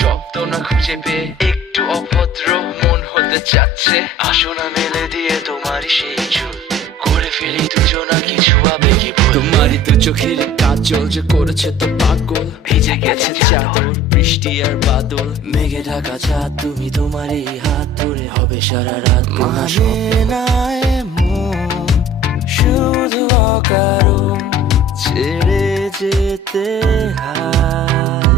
শব্দ না খুঁজে পেয়ে একটু অভদ্র মন হতে চাচ্ছে। আসো না মেলে দিয়ে তোমারই সেই চুল, করে ফেলি দুজনা কিছু আবেগী ভুল। তোমারই দু চোখের কাজল যে করেছে তো পাগল, ভিজে গেছে চাদর বৃষ্টি আর বাদল। মেঘে ঢাকা চাঁদ তুমি তোমারই হাত ধরে হবে সারা রাত। মানে না এমন শুধু অকারণ ছেড়ে যেতে হয়।